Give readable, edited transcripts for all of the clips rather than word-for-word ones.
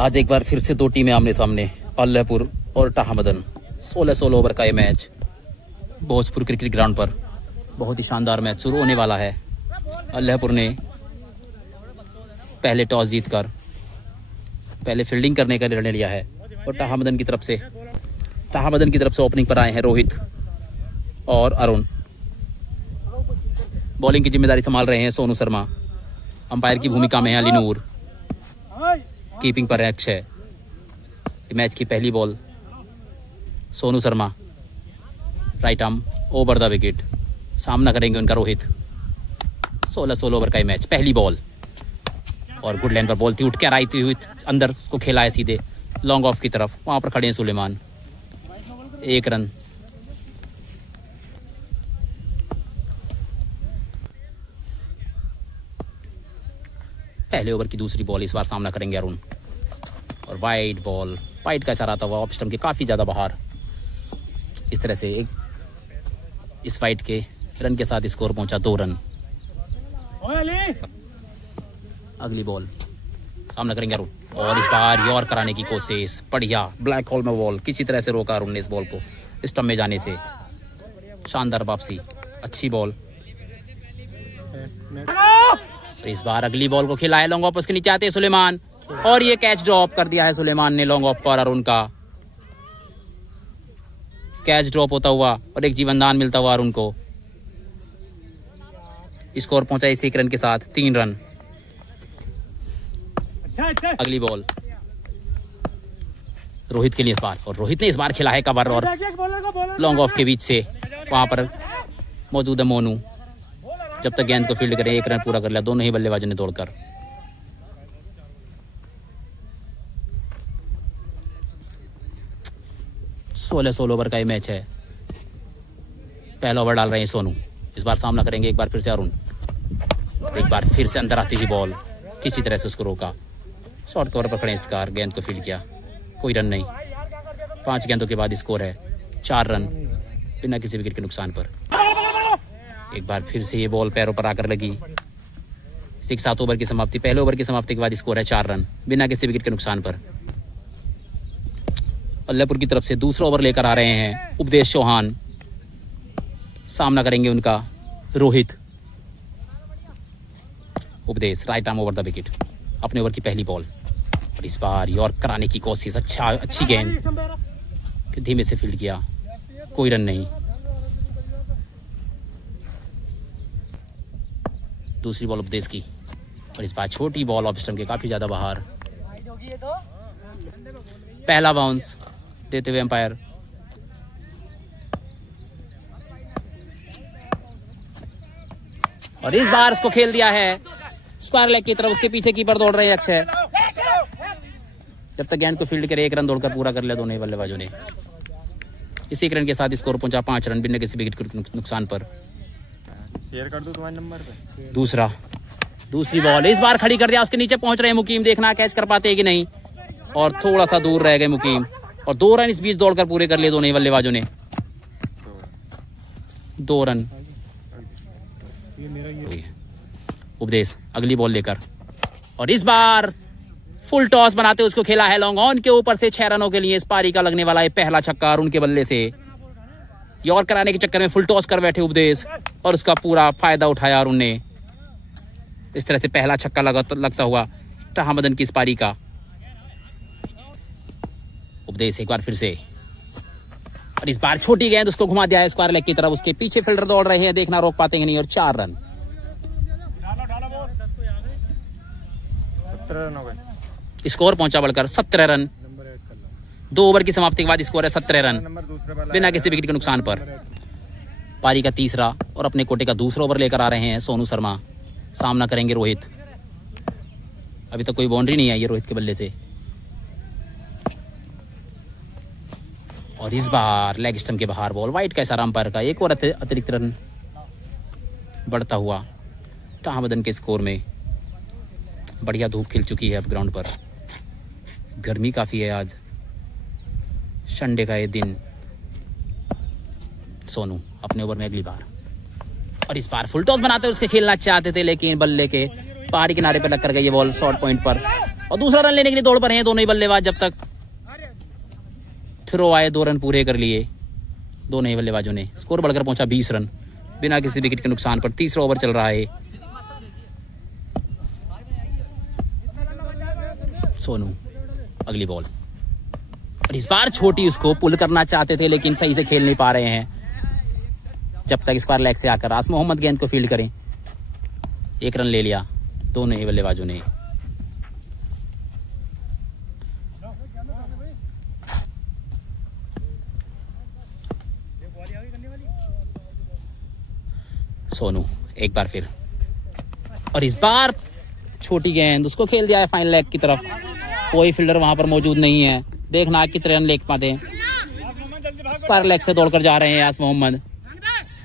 आज एक बार फिर से दो टीमें आमने सामने, अल्लाहपुर और टाहामदन। 16 ओवर का ये मैच भोजपुर क्रिकेट ग्राउंड पर बहुत ही शानदार मैच शुरू होने वाला है। अल्लाहपुर ने पहले टॉस जीतकर पहले फील्डिंग करने का निर्णय लिया है और टाहामदन की तरफ से ओपनिंग पर आए हैं रोहित और अरुण। बॉलिंग की जिम्मेदारी संभाल रहे हैं सोनू शर्मा। अंपायर की भूमिका में है अली नूर। कीपिंग पर है अक्षय। मैच की पहली ball Sonu Sharma, right arm over the wicket. सामना करेंगे उनका रोहित। 16 ओवर का ये मैच, पहली बॉल और गुड लाइन पर बॉल थी, उठ कर आई थी हुई अंदर, उसको खेला है सीधे लॉन्ग ऑफ की तरफ। वहां पर खड़े हैं सुलेमान। 1 रन। पहले ओवर की दूसरी बॉल, इस बार सामना करेंगे अरुण और वाइड बॉल। वाइड का इशारा था हुआ ऑफ स्टंप के काफी ज्यादा बाहर। इस तरह से इस वाइड के रन के साथ स्कोर पहुंचा 2 रन। अगली बॉल सामना करेंगे अरुण और इस बार यॉर्क कराने की कोशिश। बढ़िया ब्लैक होल में बॉल, किसी तरह से रोका अरुण ने इस बॉल को स्टंप में जाने से। शानदार वापसी, अच्छी बॉल। इस बार अगली बॉल को खिलाया लॉन्ग ऑफ, उसके नीचे आते हैं सुलेमान और ये कैच ड्रॉप कर दिया है सुलेमान ने लॉन्ग ऑफ पर। अरुण का कैच ड्रॉप होता हुआ और एक जीवनदान मिलता हुआ अरुण को। स्कोर पहुंचा इस 1 रन के साथ 3 रन। अगली बॉल रोहित के लिए इस बार, और रोहित ने इस बार खिला है कवर और लॉन्ग ऑफ के बीच से वहां पर मौजूद है मोनू। जब तक गेंद को फील्ड करें 1 रन पूरा कर लिया दोनों ही बल्लेबाजों ने दौड़कर। सोलह ओवर का ये मैच है। पहला ओवर डाल रहे हैं सोनू। इस बार सामना करेंगे एक बार फिर से अरुण। एक बार फिर से अंदर आती हुई बॉल, किसी तरह से उसको रोका। शॉर्ट कवर पर खड़े इस्कार, गेंद को फील्ड किया, कोई रन नहीं। 5 गेंदों के बाद स्कोर है 4 रन बिना किसी विकेट के नुकसान पर। एक बार फिर से ये बॉल पैरों पर आकर लगी। 7 ओवर की समाप्ति, पहले ओवर की समाप्ति के बाद स्कोर है 4 रन बिना किसी विकेट के नुकसान पर। अल्लाहपुर की तरफ से दूसरा ओवर लेकर आ रहे हैं उपदेश चौहान। सामना करेंगे उनका रोहित। उपदेश right arm over the wicket. अपने ओवर की पहली बॉल और इस बार यॉर्क कराने की कोशिश। अच्छी गेंद, धीमे से फील्ड किया, कोई रन नहीं। दूसरी बॉल उपदेश की और इस बार छोटी बॉल ऑफ स्टंप के काफी ज्यादा बाहर। पहला बाउंस देते हुए अंपायर। और इस बार उसको खेल दिया है स्क्वायर लेग की तरफ। उसके पीछे कीपर दौड़ रहे हैं अक्षय। जब तक गेंद को फील्ड करे 1 रन दौड़कर पूरा कर लिया दोनों ही बल्लेबाजों ने। इस 1 रन के साथ स्कोर पहुंचा 5 रन बिना किसी विकेट के नुकसान पर। शेयर कर दो तुम्हारे नंबर पे। दूसरी बॉल इस बार खड़ी कर दिया। उसके नीचे पहुंच रहे हैं मुकीम, देखना कैच कर पाते हैं कि नहीं। और थोड़ा सा दूर रह गए मुकीम और 2 रन इस बीच दौड़कर पूरे कर लिए दोनों ही बल्लेबाजों ने। 2 रन। उपदेश अगली बॉल लेकर और इस बार फुल टॉस बनाते उसको खेला है लॉन्ग ऑन के ऊपर से 6 रनों के लिए। इस पारी का लगने वाला है पहला छक्का अरुण के बल्ले से। यॉर्क कराने के चक्कर में फुल टॉस कर बैठे उपदेश और उसका पूरा फायदा उठाया अरुण ने। इस तरह से पहला छक्का लगता हुआ टाहामदन की इस पारी का। उपदेश एक बार फिर से और इस बार छोटी गेंद उसको घुमा दिया है स्क्वायर लेग की तरफ। उसके पीछे फील्डर दौड़ रहे हैं, देखना रोक पाते हैं नहीं। और 4 रन। 17 रन हो गए। स्कोर पहुंचा बढ़कर 17 रन। 2 ओवर की समाप्ति के बाद स्कोर है 17 रन बिना किसी विकेट के नुकसान पर। पारी का तीसरा और अपने कोटे का दूसरा ओवर लेकर आ रहे हैं सोनू शर्मा। सामना करेंगे रोहित। अभी तक कोई बाउंड्री नहीं आई है रोहित के बल्ले से। और इस बार लेग स्टंप के बाहर बॉल। वाइड का इशारा अंपायर का। 1 और अतिरिक्त रन बढ़ता हुआ टाहामदन के स्कोर में। बढ़िया धूप खिल चुकी है अब ग्राउंड पर। गर्मी काफी है आज, संडे का ये दिन। सोनू अपने ओवर में अगली बार और इस बार फुल टॉस बनाते उसके खेलना चाहते थे लेकिन बल्ले के पहाड़ी किनारे पर लग कर गई ये बॉल शॉर्ट पॉइंट पर। और दूसरा रन लेने के लिए दौड़ पर हैं दोनों ही बल्लेबाज। जब तक थ्रो आए 2 रन पूरे कर लिए दोनों ही बल्लेबाजों ने। स्कोर बढ़कर पहुंचा 20 रन बिना किसी विकेट के नुकसान पर। तीसरा ओवर चल रहा है। सोनू अगली बॉल और इस बार छोटी उसको पुल करना चाहते थे लेकिन सही से खेल नहीं पा रहे हैं। जब तक इस बार लेग से आकर आस मोहम्मद गेंद को फील्ड करें। 1 रन ले लिया दोनों ही बल्लेबाजों ने। सोनू एक बार फिर और इस बार छोटी गेंद उसको खेल दिया है फाइनल लेग की तरफ। कोई फील्डर वहां पर मौजूद नहीं है। देखना कितने रन ले पाते हैं। इस बार लेग से दौड़कर जा रहे हैं आस मोहम्मद।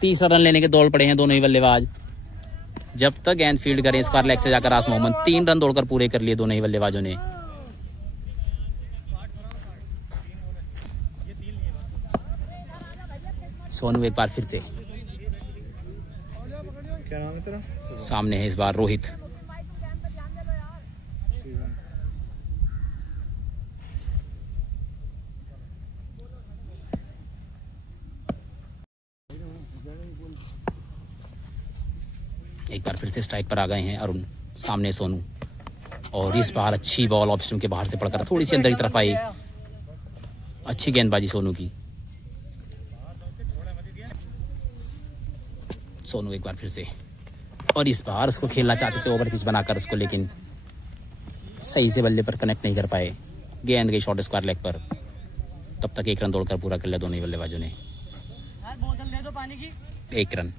30 रन लेने के दौड़ पड़े हैं दोनों ही बल्लेबाज। जब तक गेंद फील्ड करें इस बार लेग से जाकर आस मोहम्मद। 3 रन दौड़कर पूरे कर लिए दोनों ही बल्लेबाजों ने। सोनू एक बार फिर से। क्या नाम है तेरा? सामने है इस बार रोहित। एक बार फिर से स्ट्राइक पर आ गए हैं अरुण। सामने सोनू और इस बार अच्छी बॉल ऑफ स्टंप के बाहर से पड़कर थोड़ी सी अंदर की तरफ आई। अच्छी गेंदबाजी सोनू की। सोनू एक बार फिर से और इस बार उसको खेलना चाहते थे ओवर पिच बनाकर उसको, लेकिन सही से बल्ले पर कनेक्ट नहीं कर पाए। गेंद गई शॉर्ट स्क्वायर लेग पर। तब तक 1 रन दौड़कर पूरा कर लिया दोनों ही बल्लेबाजों ने। 1 रन।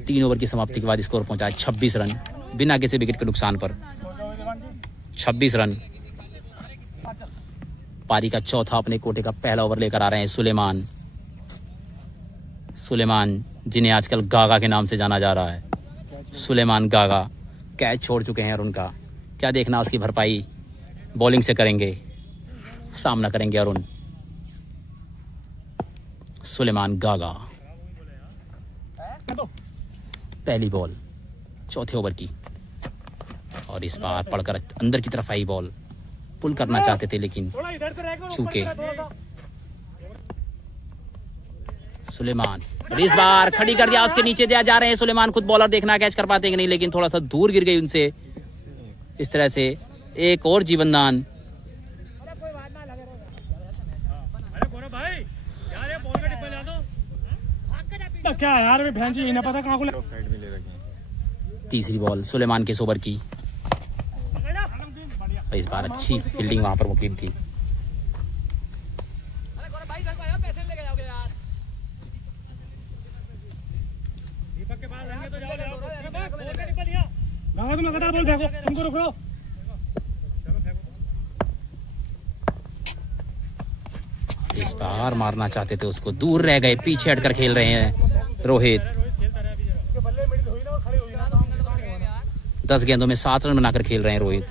3 ओवर की समाप्ति के बाद स्कोर पहुंचा 26 रन बिना किसी विकेट के नुकसान पर। 26 रन। पारी का चौथा अपने कोटे का पहला ओवर लेकर आ रहे हैं सुलेमान। सुलेमान जिन्हें आजकल गागा के नाम से जाना जा रहा है। सुलेमान गागा कैच छोड़ चुके हैं और उनका क्या देखना उसकी भरपाई बॉलिंग से करेंगे। सामना करेंगे अरुण। सुलेमान गागा। पहली बॉल चौथे ओवर की और इस बार पड़कर अंदर की तरफ आई बॉल। पुल करना चाहते थे लेकिन चूके। सुलेमान और इस बार खड़ी कर दिया। उसके नीचे दिया जा रहे हैं सुलेमान। खुद बॉलर देखना कैच कर पाते कि नहीं, लेकिन थोड़ा सा दूर गिर गई उनसे। इस तरह से एक और जीवनदान। क्या यार बहन जी ना पता कहाँ को साइड में ले रखे हैं। तीसरी बॉल सुलेमान के इस ओवर की। इस बार अच्छी फील्डिंग वहां पर मुकीम की। इस बार मारना चाहते थे उसको, दूर रह गए। पीछे हटकर खेल रहे हैं रोहित। 10 गेंदों में 7 रन बनाकर खेल रहे हैं रोहित।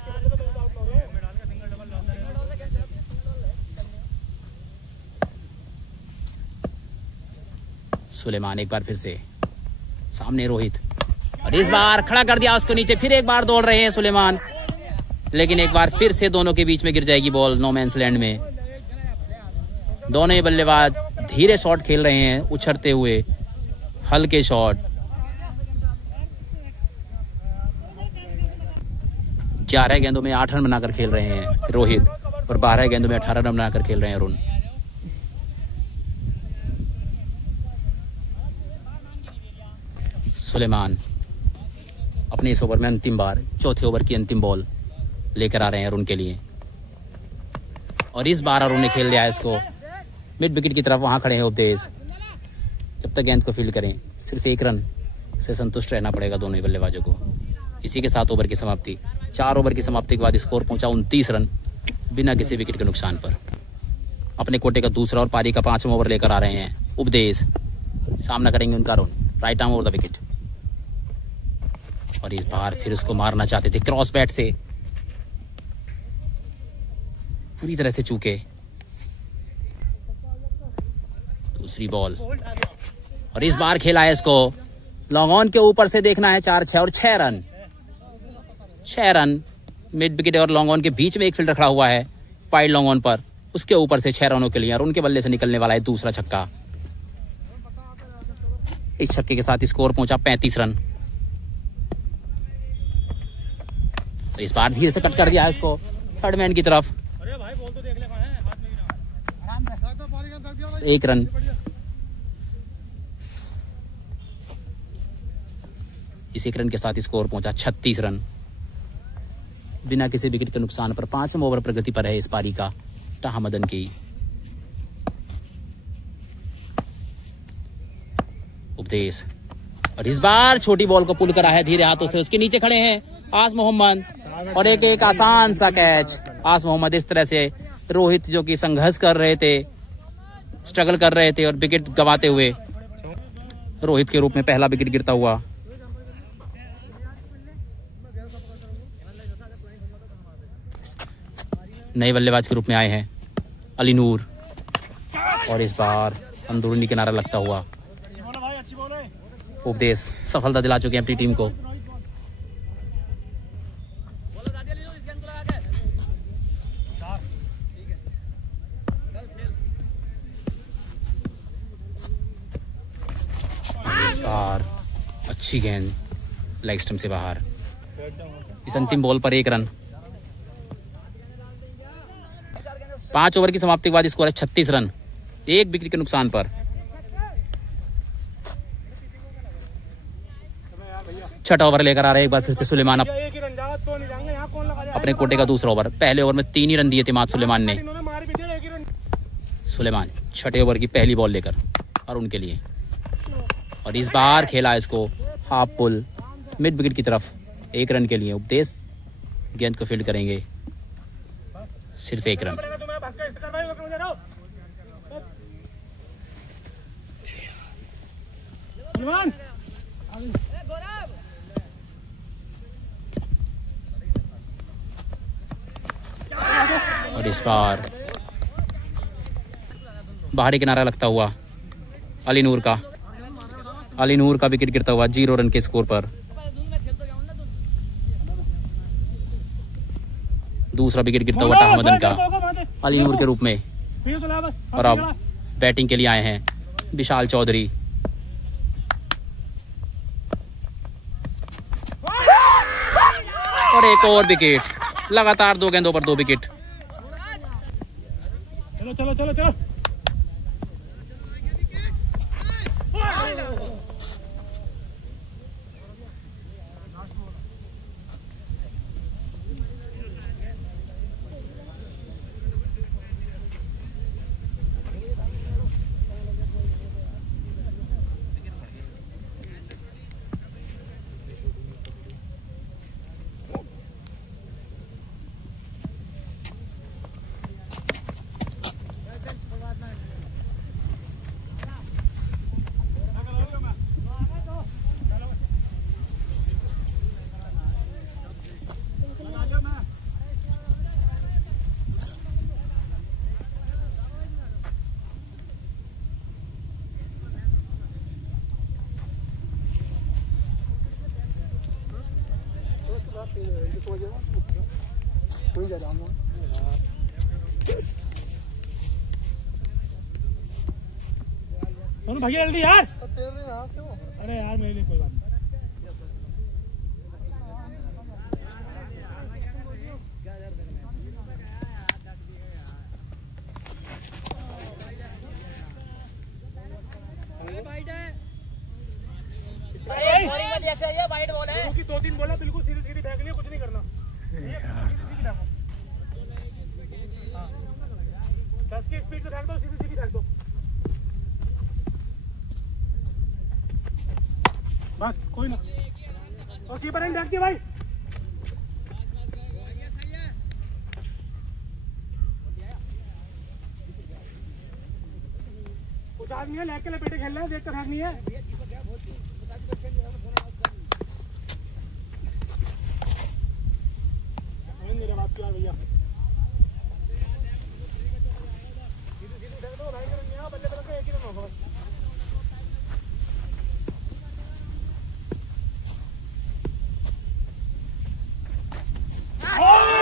सुलेमान एक बार फिर से। सामने रोहित और इस बार खड़ा कर दिया उसको नीचे। फिर एक बार दौड़ रहे हैं सुलेमान, लेकिन एक बार फिर से दोनों के बीच में गिर जाएगी बॉल नो मैंस लैंड में। दोनों ही बल्लेबाज धीरे शॉट खेल रहे हैं, उछलते हुए हल्के शॉट। 11 गेंदों में 8 रन बनाकर खेल रहे हैं रोहित और 12 गेंदों में 18 रन बनाकर खेल रहे हैं अरुण। सुलेमान अपने इस ओवर में अंतिम बार चौथे ओवर की अंतिम बॉल लेकर आ रहे हैं अरुण के लिए और इस बार अरुण ने खेल लिया है इसको मिड विकेट की तरफ। वहां खड़े हैं उपदेश। जब तक गेंद को फील्ड करें सिर्फ 1 रन से संतुष्ट रहना पड़ेगा दोनों ही बल्लेबाजों को। इसी के साथ ओवर की समाप्ति। 4 ओवर की समाप्ति के बाद स्कोर पहुंचा 29 रन बिना किसी विकेट के नुकसान पर। अपने कोटे का दूसरा और पारी का 5वां ओवर लेकर आ रहे हैं उपदेश। सामना करेंगे उनका Arun. Right arm over the wicket और इस बार फिर उसको मारना चाहते थे क्रॉस बैट से, पूरी तरह से चूके। दूसरी बॉल और इस बार खेला है इसको लॉन्ग ऑन के ऊपर से। देखना है 4, 6 और 6 रन। 6 रन मिड विकेट और लॉन्ग ऑन के बीच में एक फील्डर खड़ा हुआ है वाइड लॉन्ग ऑन पर, उसके ऊपर से 6 रनों के लिए और उनके बल्ले से निकलने वाला है दूसरा छक्का। इस छक्के के साथ स्कोर पहुंचा 35 रन। तो इस बार धीरे से कट कर दिया है उसको थर्ड मैन की तरफ। 1 रन। इस 1 रन के साथ स्कोर पहुंचा 36 रन। बिना किसी विकेट के नुकसान पर 5वें ओवर प्रगति पर है इस पारी का शाहमदन की। उपदेश और इस बार छोटी बॉल को पुल करा है धीरे हाथों से, उसके नीचे खड़े हैं आस मोहम्मद और एक आसान सा कैच। आस मोहम्मद इस तरह से रोहित जो कि संघर्ष कर रहे थे, स्ट्रगल कर रहे थे और विकेट गंवाते हुए रोहित के रूप में पहला विकेट गिरता हुआ। नए बल्लेबाज के रूप में आए हैं अली नूर और इस बार अंदरूनी किनारा लगता हुआ उपदेश सफलता दिला चुके हैं अपनी टीम को। इस बार अच्छी गेंद लेग स्टंप से बाहर। इस अंतिम बॉल पर 1 रन। 5 ओवर की समाप्ति के बाद स्कोर है 36 रन, 1 विकेट के नुकसान पर। छठा ओवर लेकर आ रहे हैं एक बार फिर से सुलेमान अपने कोटे का दूसरा ओवर। पहले ओवर में 3 ही रन दिए थे मात सुलेमान ने। सुलेमान छठे ओवर की पहली बॉल लेकर और उनके लिए और इस बार खेला इसको हाफ पुल मिड विकेट की तरफ 1 रन के लिए। उपदेश गेंद को फील्ड करेंगे, सिर्फ 1 रन। और इस बार बाहरी किनारा लगता हुआ अली नूर का विकेट गिरता हुआ 0 रन के स्कोर पर। दूसरा विकेट गिरता हुआ शाहमदन का अली नूर के रूप में। और अब बैटिंग के लिए आए हैं विशाल चौधरी। और एक और विकेट, लगातार 2 गेंदों पर 2 विकेट। चलो चलो चलो चलो। भैया जल्दी यार। अरे यार मेरे लिए कोई बात नहीं। ये वाइड बॉल है। 2-3 बोला बिल्कुल सीधी सीधी फेंक लिया, कुछ नहीं करना। 10 की स्पीड से फेंक दो, सीधी सीधी फेंक दो बस, कोई ना। और कीपर एंड देखती भाई। कुछ आदमी है लेग के लपेटे खेल रहे हैं, देख कर भागनी है। मेरे बात क्या भैया, सीधी सीधी फेंक दो भाई, बल्ले बल्ले एक ही रन होगा। Oh!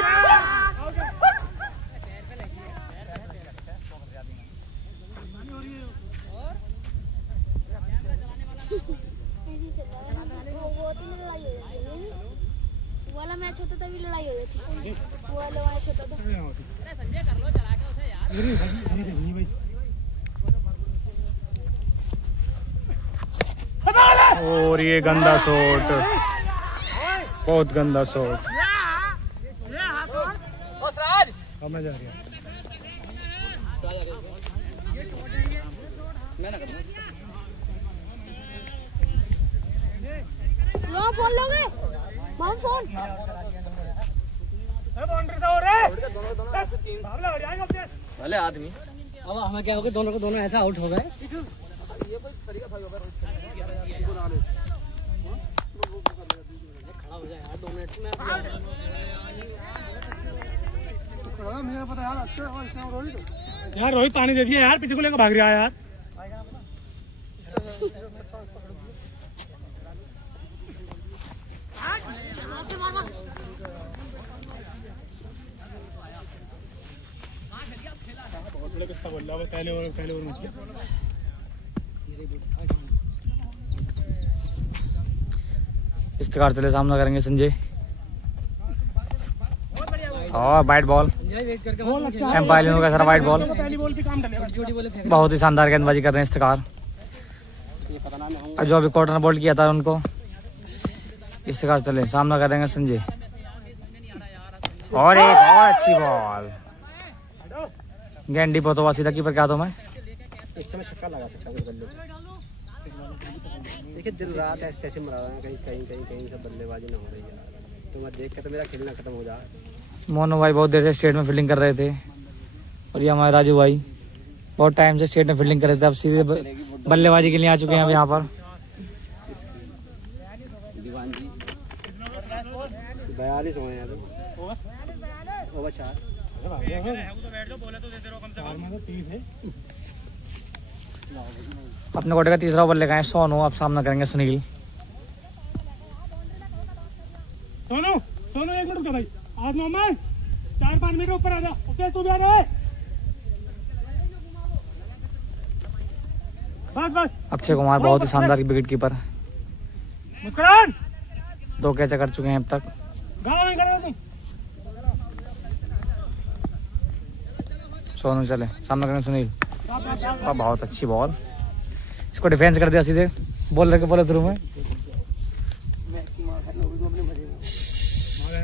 और ये गंदा शॉट, बहुत गंदा शॉट। मैं जा रहा फोन लोगे फोन भले आदमी अब हमें क्या हो गया, दोनों को दोनों ऐसा आउट हो गए। खड़ा हो जाए यार 2 मिनट में। यार रोहित पानी दे दिया यार, पीछे को लेकर भाग रहा है यार। कितना बोल रहा है पहले ओवर में। इस प्रकार चले सामना करेंगे संजय। और वाइट बॉल एम्पायर का सारा वाइट बॉल। बहुत ही शानदार गेंदबाजी कर रहे हैं इस्तेकार। जो अभी कॉर्नर बॉल किया था उनको। इस प्रकार चले सामना करेंगे संजय। और एक और अच्छी बॉल गेंडी पोतवा सीधा कीपर क्या तो मैं इस समय छक्का लगा सकता हूँ बल्ले। देखिए दिन रात ऐसे मरा रहे हैं, कहीं सब बल्लेबाजी ना हो रही है। तो मैं देख के तो मेरा खेलना खत्म हो जाए। मोनू भाई बहुत देर से स्टेट में फील्डिंग कर रहे थे और ये हमारे राजू भाई बहुत टाइम से स्टेट में फील्डिंग कर रहे थे। अब सीधे बल्लेबाजी के लिए आ चुके हैं अब यहाँ पर। 42 हुए हैं ओवर 4। अपने कोटे का तीसरा ओवर लेकर आए सोनू। अब सामना करेंगे सुनील। सोनू सोनू 1 मिनट रुक भाई। आज मोहम्मद 4-5 मिनट ऊपर आ जा। ओके तू भी आ रहा है। बस अक्षय कुमार बहुत ही शानदार विकेट कीपर। मुस्कुरान 2 कैच कर चुके हैं अब तक। गाँव में करेगा तुम। सोनू चले सामना करेंगे सुनील। बहुत अच्छी बॉल, इसको डिफेंस कर दिया सीधे बॉलर के बॉलर थ्रू में।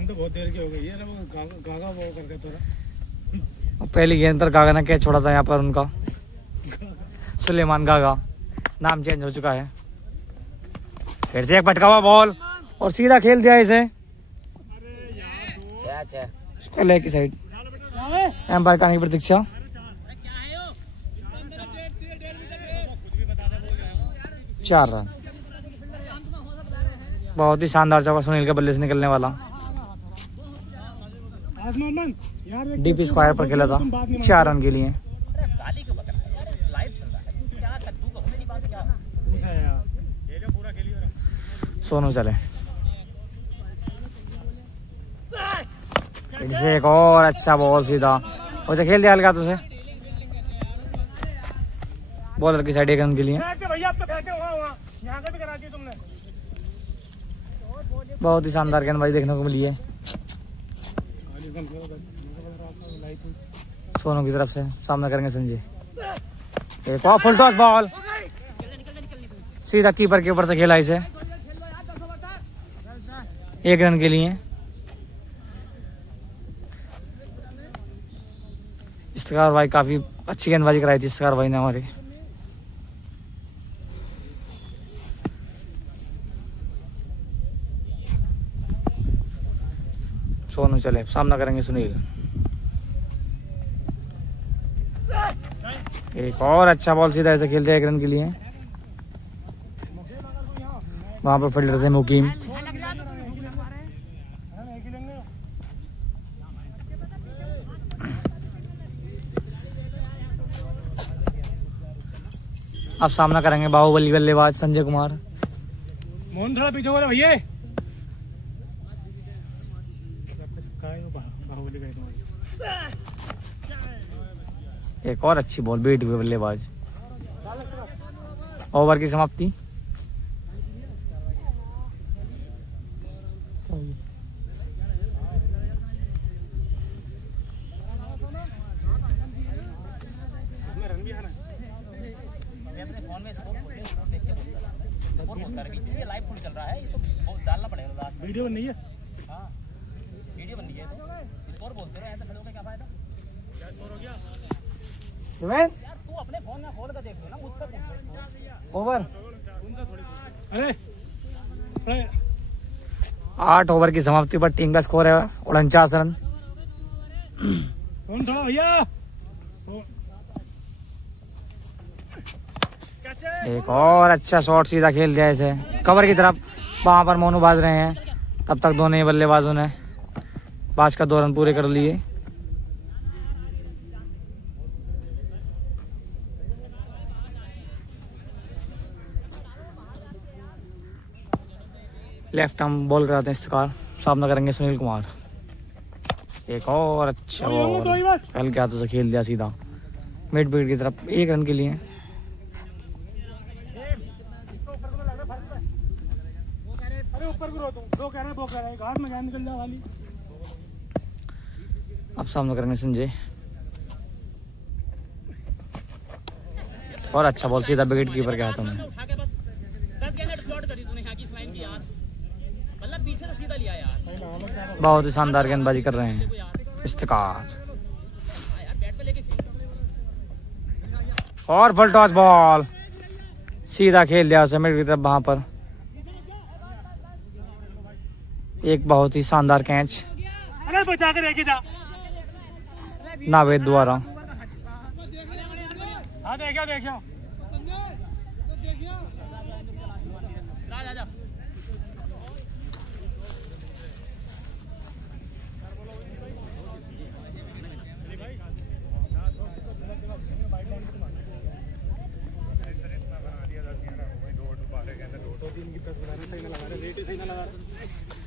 तो बहुत देर की हो गई है। गागा वो करके थोड़ा पहली गेंद पर गागा ने कैच छोड़ा था यहाँ पर उनका। सुलेमान गागा नाम चेंज हो चुका है। फिर से एक पटका हुआ बॉल और सीधा खेल दिया इसे लेग की साइड। एम्पायर का प्रतीक्षा। चार रन। बहुत ही शानदार चौका सुनील के बल्ले से निकलने वाला। डीपी स्क्वायर पर खेला था 4 रन के लिए। सोनू चले इसे एक और अच्छा बॉल सीधा उसे खेल दिया हल्का तुझे। बॉलर की साइड 1 रन के लिए। बहुत ही शानदार गेंदबाजी देखने को मिली है सोनू की तरफ से। सामना करेंगे संजय। एक और फुल टॉस बॉल सीधा कीपर के ऊपर से खेला इसे 1 रन के लिए। इस्तेकार भाई काफी अच्छी गेंदबाजी कराई थी इस्तेकार भाई ने हमारे। सोनू चले सामना करेंगे सुनील। एक और अच्छा बॉल सीधा ऐसे खेलते 1 रन के लिए। वहां पर फील्डर थे मुकीम। अब सामना करेंगे बाहुबली बल्लेबाज संजय कुमार। मोहन थोड़ा पीछे हो रहा भैया। एक और अच्छी बॉल बीट हुए बल्लेबाज। ओवर की समाप्ति। वीडियो बन रही है। वीडियो बन रही है तो स्कोर बोलते रहे, ऐसे खड़े होकर क्या फायदा? क्या स्कोर हो गया? जुबैन यार तू अपने फोन में खोल कर देख लो ना, मुझसे पूछ। ओवर। अरे अरे 8 ओवर की समाप्ति पर टीम का स्कोर है 49 रन। कौन था भैया? एक और अच्छा शॉट सीधा खेल दिया इसे कवर की तरफ। वहां पर मोनू बाज रहे हैं, तब तक दोनों ही बल्लेबाजों ने बाज का 2 रन पूरे कर लिए। लेफ्ट आर्म बॉल कराते हैं इस्तेकार, सामना करेंगे सुनील कुमार। एक और अच्छा बॉल पहल के हाथों से खेल दिया सीधा मिड विकेट की तरफ, 1 रन के लिए। अरे ऊपर को दो कह रहे हैं घाट में गेंद निकल जाए वाली। अब सामना करेंगे संजय और अच्छा बॉल सीधा विकेट कीपर के हाथों में। उठा के बस 10 गेंद फ्लॉट करी तूने यहाँ की स्लाइन की यार, मतलब पीछे से सीधा लिया यार। बहुत ही शानदार गेंदबाजी कर रहे हैं इस्तेकार यार बैट पे लेके और फुल टॉस बॉल सीधा खेल दिया उसे मिड की तरफ। वहां पर एक बहुत ही शानदार कैच अरे बचा के लेके जा। नावेद द्वारा। हाँ देखो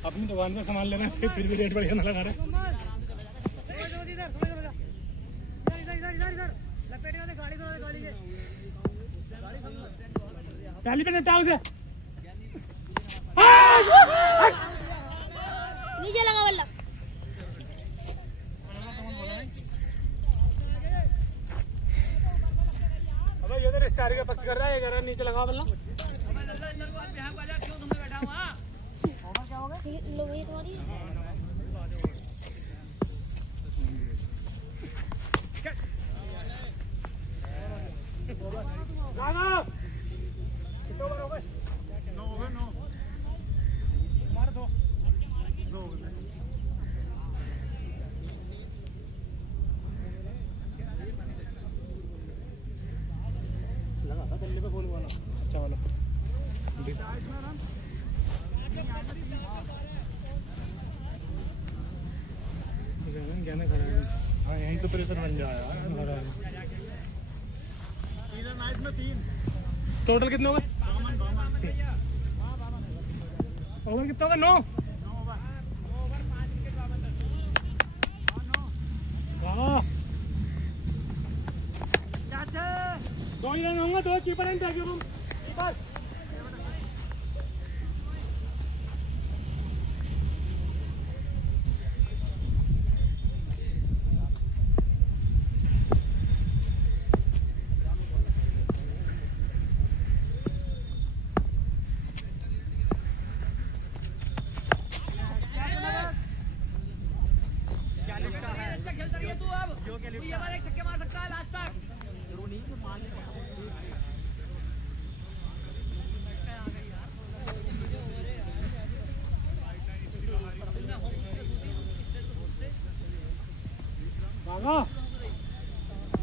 अपनी दुकान में सामान ले रहे हैं फिर भी रेट बढ़िया ना लगा रहे। पहली पे निपटाओ उसे। नीचे लगा बल्ला। अबे ये तो रिश्तेदारी का पक्ष कर रहा है, ये कह रहा है नीचे लगा बल्ला। लो वही तुम्हारी अच्छा वाला हाँ यहीं तो प्रेशर बन जाएगा। टोटल कितने हो गए? ओवर कितना होगा? 9। दो ही रन होंगे, 2 कीपर हैं रूम कीपर।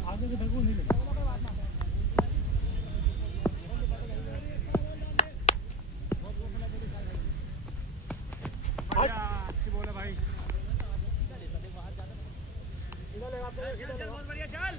आगे के देखो नहीं लगा। अच्छी बोले भाई। बहुत बढ़िया चल।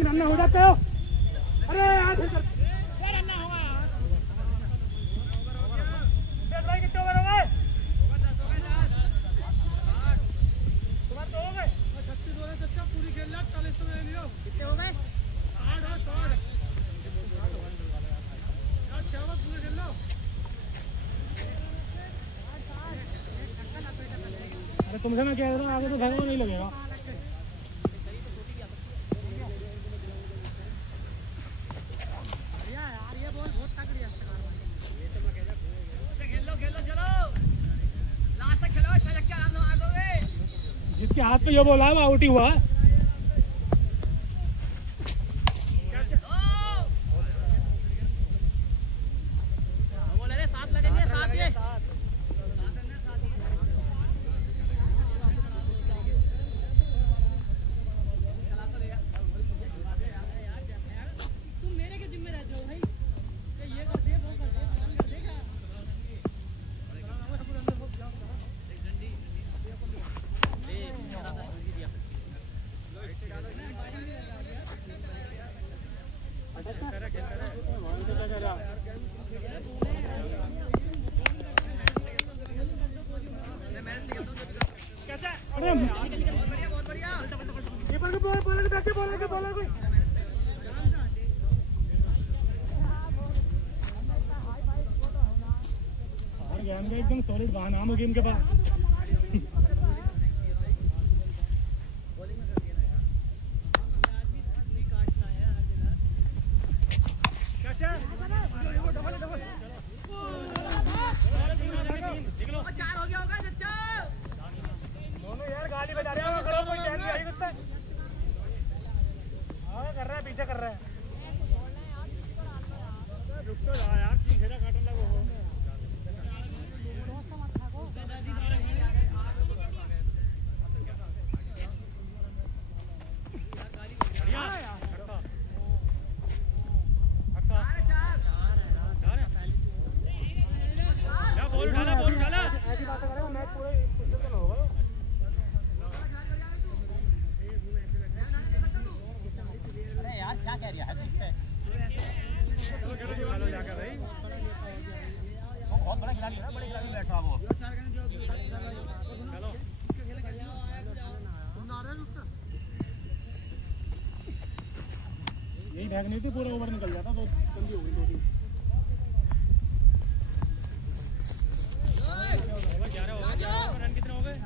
रन हो जाते हो। अरे यार रन होगा भाई। कितने ओवर हो गए? 36 हो गए। पूरी खेल ला 40 तो ले लियो। कितने हो गए? 60 यार 6 ओवर पूरे खेल लो। अरे तुमसे मैं कह रहा हूँ आगे तो भगवान नहीं लगेगा। जिसके हाथ पे ये बोला है वो आउट ही हुआ है। एकदम सॉलिड बहाना हम गेम के पास। दोनों यार गाली बजा रहे हैं। कोई ध्यान नहीं आई उससे। हाँ कर रहा है, पीछे कर रहा है। रुक तो जा यार, घेरा काटने लगो हो। क्या कह रहा है तुझसे? वो बहुत बड़ा खिलाड़ी है ना, बड़े खिलाड़ी बैठ रहा वो। यही भागनी थी, पूरा ओवर निकल जाता तो जल्दी हो गई 2-3। रन कितने हो गए?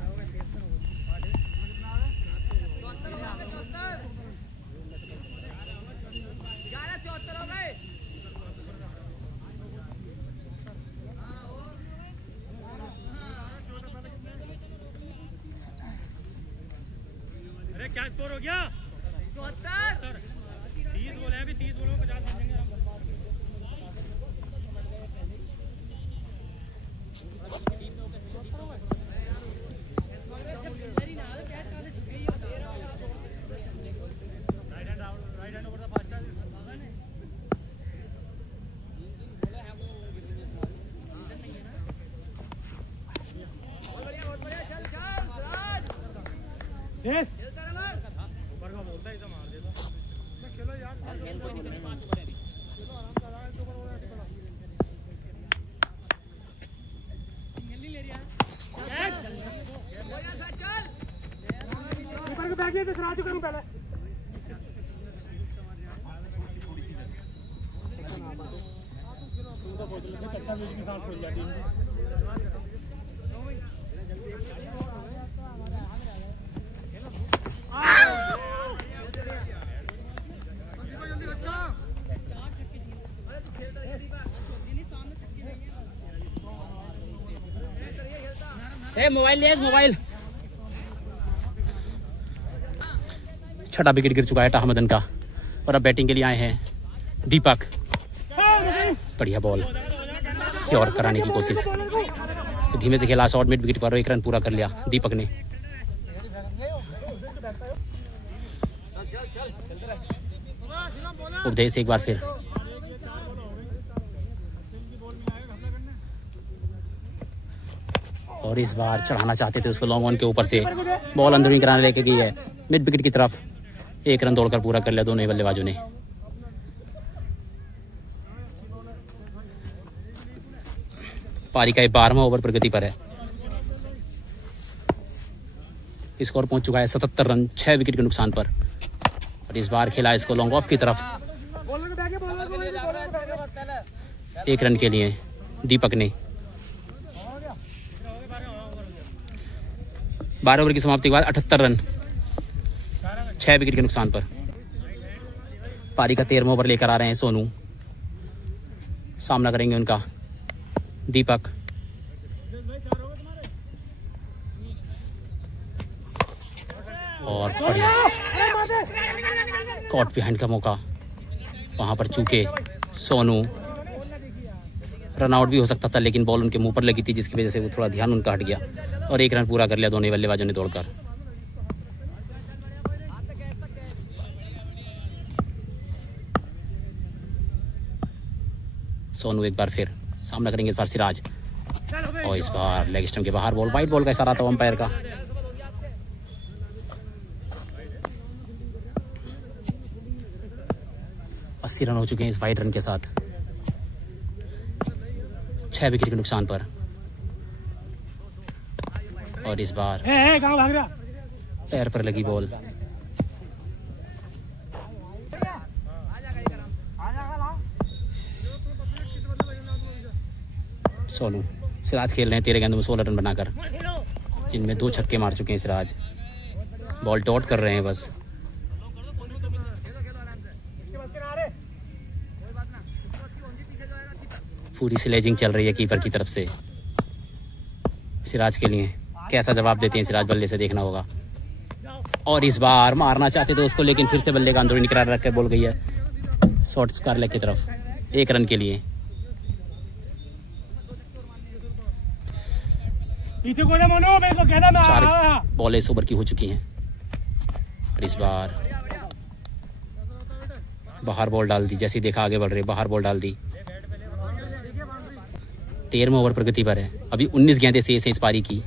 74 हो गए। अरे क्या स्कोर हो गया? 74। 30 बोले हैं अभी, 30 बोलो 50 बन जाएंगे हम। Right hand over the faster. Yes ऊपर का बोलता है, इसे मार देता। खेलो यार, खेल कोई नहीं, 5 ओवर है अभी। चलो आराम से, आराम से ऊपर हो रहा है। सिंगल नहीं ले रहा है। यस चल ऊपर के बैग से सरा चुका हूं पहले। तुम तो बोल रहे थे कच्चा बीज की सांस खुल जाती है। मोबाइल ले, मोबाइल। छठा विकेट गिर चुका है टाहमदन का और अब बैटिंग के लिए आए हैं दीपक। बढ़िया बॉल और कराने की कोशिश, तो धीमे से खेला, शॉर्ट मिड विकेट पर 1 रन पूरा कर लिया दीपक ने। उपदेश एक बार फिर और इस बार चढ़ाना चाहते थे उसको लॉन्ग ऑन के ऊपर से, बॉल अंदरूनी कराने लेके गई है मिड विकेट की तरफ। 1 रन दौड़कर पूरा कर लिया दोनों ही बल्लेबाजों ने। पारी का 12वां ओवर प्रगति पर है। स्कोर पहुंच चुका है 77 रन 6 विकेट के नुकसान पर। और इस बार खेला इसको लॉन्ग ऑफ की तरफ 1 रन के लिए दीपक ने। 12 ओवर की समाप्ति के बाद 78 रन 6 विकेट के नुकसान पर। पारी का 13वां ओवर लेकर आ रहे हैं सोनू। सामना करेंगे उनका दीपक। और बढ़िया कॉट बिहाइंड का मौका वहां पर चूके सोनू। रन आउट भी हो सकता था लेकिन बॉल उनके मुंह पर लगी थी जिसकी वजह से वो थोड़ा ध्यान उनका हट गया और 1 रन पूरा कर लिया दोनों बल्लेबाजों ने दौड़कर। सोनू एक बार फिर सामना करेंगे इस बार सिराज। और इस बार लेग स्टंप के बाहर बॉल, वाइड बॉल का इशारा था अंपायर का। अस्सी रन हो चुके हैं इस वाइड रन के साथ 6 विकेट के नुकसान पर। और इस बार पैर पर लगी बॉल। सोनू। सिराज खेल रहे हैं 13 गेंदों में 16 रन बनाकर, जिनमें 2 छक्के मार चुके हैं सिराज। बॉल डॉट कर रहे हैं बस। पूरी स्लेजिंग चल रही है कीपर की तरफ से सिराज के लिए। कैसा जवाब देते हैं सिराज बल्ले से देखना होगा। और इस बार मारना चाहते थे उसको लेकिन फिर से बल्ले का अंदरूनी किनारा रख कर बॉल गई है शॉर्ट स्क्वायर लेग की तरफ 1 रन के लिए। चार बॉल इस ओवर की हो चुकी हैं। और इस बार बाहर बॉल डाल दी, जैसे देखा आगे बढ़ रहे बाहर बॉल डाल दी। 13वां ओवर प्रगति पर है। अभी 19 गेंदें शेष हैं इस पारी की।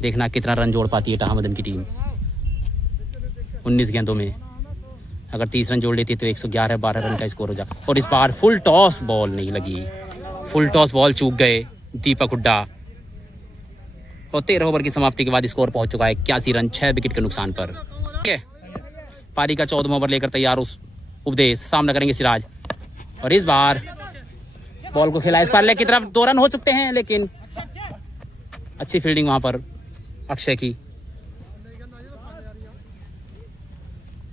देखना कितना रन जोड़ पाती है टहामदन की टीम। 19 गेंदों में अगर 30 रन जोड़ लेती है तो 111-12 रन का स्कोर हो जाए। और इस बार फुल टॉस बॉल नहीं लगी, फुल टॉस बॉल चूक गए दीपक हुड्डा। और 13 ओवर की समाप्ति के बाद स्कोर पहुंच चुका है 81 रन 6 विकेट के नुकसान पर। पारी का 14वां ओवर लेकर तैयार उस उपदेश। सामना करेंगे सिराज। और इस बार बॉल को खेला स्क्वायर लेग की तरफ। 2 रन हो सकते हैं लेकिन अच्छी फील्डिंग वहां पर अक्षय की।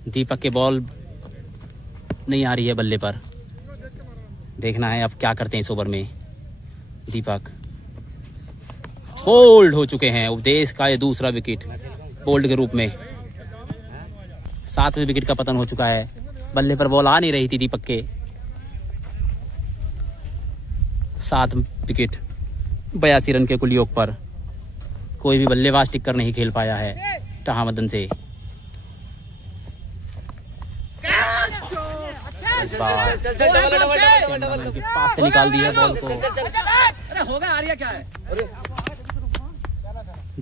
दीपक के बॉल नहीं आ रही है बल्ले पर। देखना है अब क्या करते हैं इस ओवर में दीपक। बोल्ड हो चुके हैं उपदेश का ये दूसरा विकेट बोल्ड के रूप में। 7वें विकेट का पतन हो चुका है। बल्ले पर बॉल आ नहीं रही थी दीपक के। 7 विकेट 82 रन के कुल योग पर। कोई भी बल्लेबाज टिक कर नहीं खेल पाया है टहामदन से। इस बार के पास से निकाल दिया बॉल को।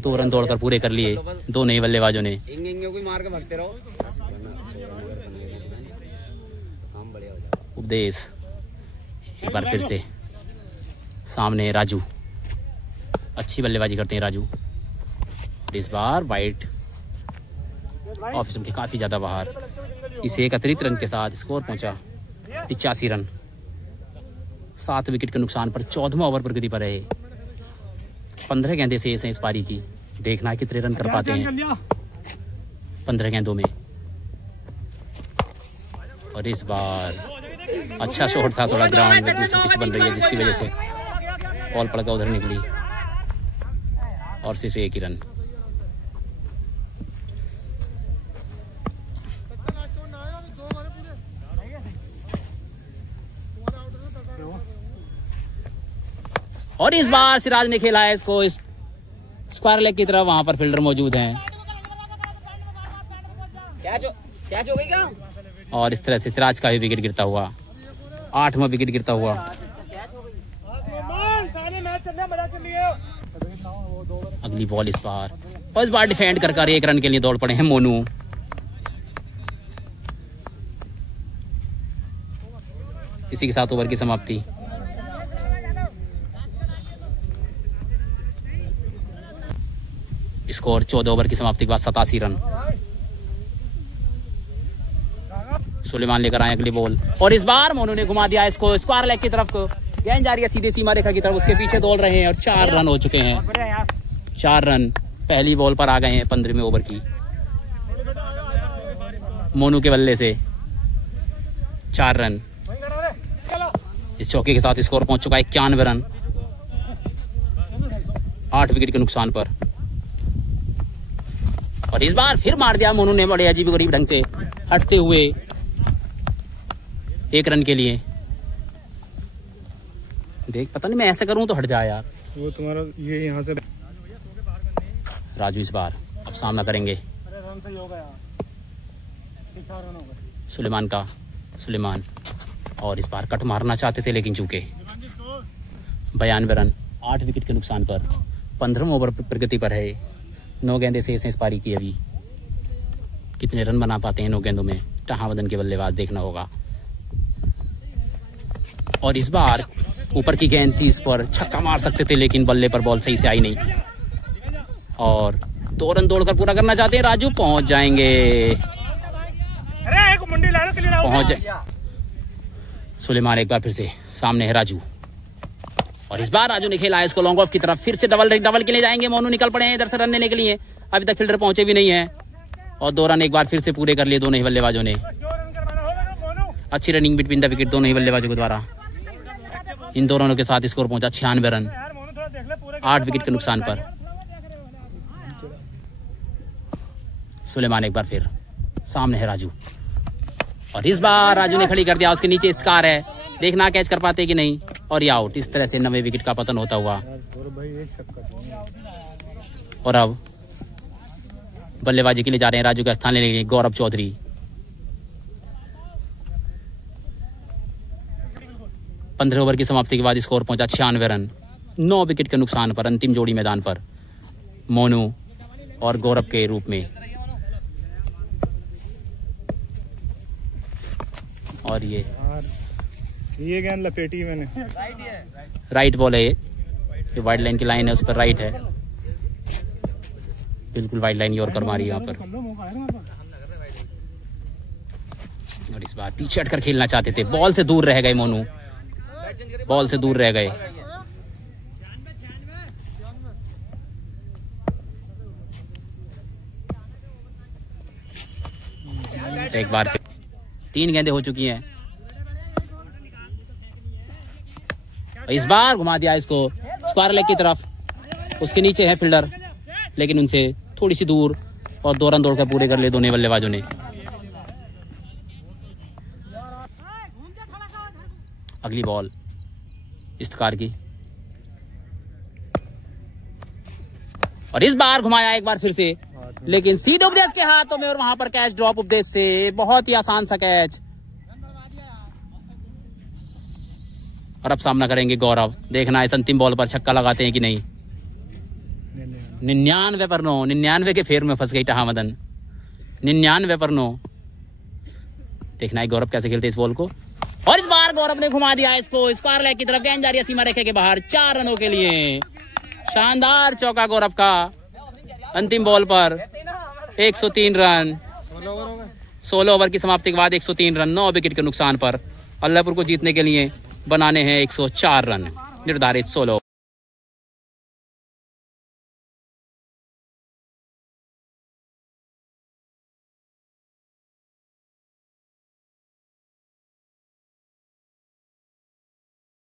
2 रन दौड़कर पूरे कर लिए दोनों ही बल्लेबाजों ने। उपदेश एक बार फिर से सामने राजू। अच्छी बल्लेबाजी करते हैं राजू। इस बार वाइड ऑफ स्टंप के काफी ज्यादा बाहर। इसे एक अतिरिक्त रन के साथ स्कोर पहुंचा 85 रन 7 विकेट के नुकसान पर। 14वां ओवर प्रगति पर रहे। 15 गेंदें शेष हैं इस पारी की। देखना है कितने रन कर पाते हैं 15 गेंदों में। और इस बार अच्छा शॉट था थोड़ा ग्राउंड में, दूसरी पिच बन रही है जिसकी वजह से बॉल पड़कर उधर निकली और सिर्फ 1 ही रन। और इस बार सिराज ने खेला है इसको इस स्क्वायर लेग की तरफ। वहां पर फील्डर मौजूद हैं। कैच हो गई क्या? और इस तरह से सिराज का भी विकेट गिरता हुआ 8वां विकेट गिरता हुआ। अगली बॉल इस बार, और इस बार डिफेंड कर 1 रन के लिए दौड़ पड़े हैं मोनू। इसी के साथ ओवर की समाप्ति। स्कोर 14 ओवर की समाप्ति के बाद 87 रन। सुलेमान लेकर आए अगली बॉल, और इस बार मोनू ने घुमा दिया इसको स्क्वायर लेग की तरफ को। गेंद जा रही है सीधे सीमा रेखा की तरफ, उसके पीछे दौड़ रहे हैं और 4 रन हो चुके हैं। 4 रन पहली बॉल पर आ गए हैं 15वें ओवर की। मोनू के बल्ले से 4 रन। इस चौके के साथ स्कोर पहुंच चुका है 91 रन, 8 विकेट के नुकसान पर। और इस बार फिर मार दिया मोनू ने बड़े अजीब गरीब ढंग से, हटते हुए 1 रन के लिए। देख, पता नहीं मैं ऐसे करूं तो हट जाए यार। वो तुम्हारा ये यहाँ से राजू इस बार अब सामना करेंगे सुलेमान का। सुलेमान, और इस बार कट मारना चाहते थे लेकिन चूके। 92 रन, 8 विकेट के नुकसान पर। 15वें ओवर प्रगति पर है। 9 गेंदें शेष हैं इस पारी की। अभी कितने रन बना पाते हैं 9 गेंदों में टहावदन के बल्लेबाज, देखना होगा। और इस बार ऊपर की गेंद थी, इस पर छक्का मार सकते थे लेकिन बल्ले पर बॉल सही से आई नहीं। और 2 रन दौड़कर पूरा करना चाहते हैं राजू, पहुंच जाएंगे, पहुंच जाए। सुलेमान एक बार फिर से सामने है राजू, और इस बार राजू ने खेला इसको लॉन्ग ऑफ की तरफ। फिर से डबल के लिए जाएंगे। मोनू निकल पड़े हैं इधर से रन लेने के लिए, अभी तक फील्डर पहुंचे भी नहीं है। और 2 रन एक बार फिर से पूरे कर लिए दोनों ही बल्लेबाजों ने। अच्छी रनिंग बिटवीन द विकेट दोनों ही बल्लेबाजों के द्वारा। इन 2 रनों के साथ स्कोर पहुंचा 96 रन, 8 विकेट के नुकसान पर। सुलेमान एक बार फिर सामने है राजू, और इस बार राजू ने खड़ी कर दिया। उसके नीचे कार है, देखना कैच कर पाते कि नहीं। और ये आउट। इस तरह से 9वें विकेट का पतन होता हुआ। और अब बल्लेबाजी के लिए जा रहे हैं राजू का स्थान लेने के लिए गौरव चौधरी। पंद्रह ओवर की समाप्ति के बाद स्कोर पहुंचा 96 रन, 9 विकेट के नुकसान पर। अंतिम जोड़ी मैदान पर मोनू और गौरव के रूप में। और ये गेंद लपेटी मैंने। राइट बॉल है, ये वाइड लाइन की लाइन है, उस पर राइट है, बिल्कुल वाइड लाइन यॉर्कर मारी यहाँ पर। और इस बार पीछे हटकर खेलना चाहते थे, बॉल से दूर रह गए मोनू, बॉल से दूर रह गए। एक बार 3 गेंदें हो चुकी हैं। इस बार घुमा दिया इसको स्क्वायर लेग की तरफ, उसके नीचे है फील्डर लेकिन उनसे थोड़ी सी दूर, और 2 रन दौड़कर पूरे कर लिए दोनों बल्लेबाजों ने। अगली बॉल इफ्तिकार की, और इस बार घुमाया एक बार फिर से, लेकिन सीधे उपदेश के हाथों में, और वहां पर कैच ड्रॉप उपदेश से, बहुत ही आसान सा कैच। और अब सामना करेंगे गौरव, देखना इस अंतिम बॉल पर छक्का लगाते हैं कि नहीं। 99 पर 9, 99 के फेर में फंस गई टहामदन, 99 पर 9। देखना है गौरव कैसे खेलते इस बॉल को, और इस बार गौरव ने घुमा दिया इसको स्क्वायर लेग की तरफ। गेंद जा रही है सीमा रेखे के बाहर, 4 रनों के लिए। शानदार चौका गौरव का अंतिम बॉल पर, 103 रन। 16 ओवर की समाप्ति के बाद 103 रन, 9 विकेट के नुकसान पर। अल्लाहपुर को जीतने के लिए बनाने हैं 104 रन निर्धारित 16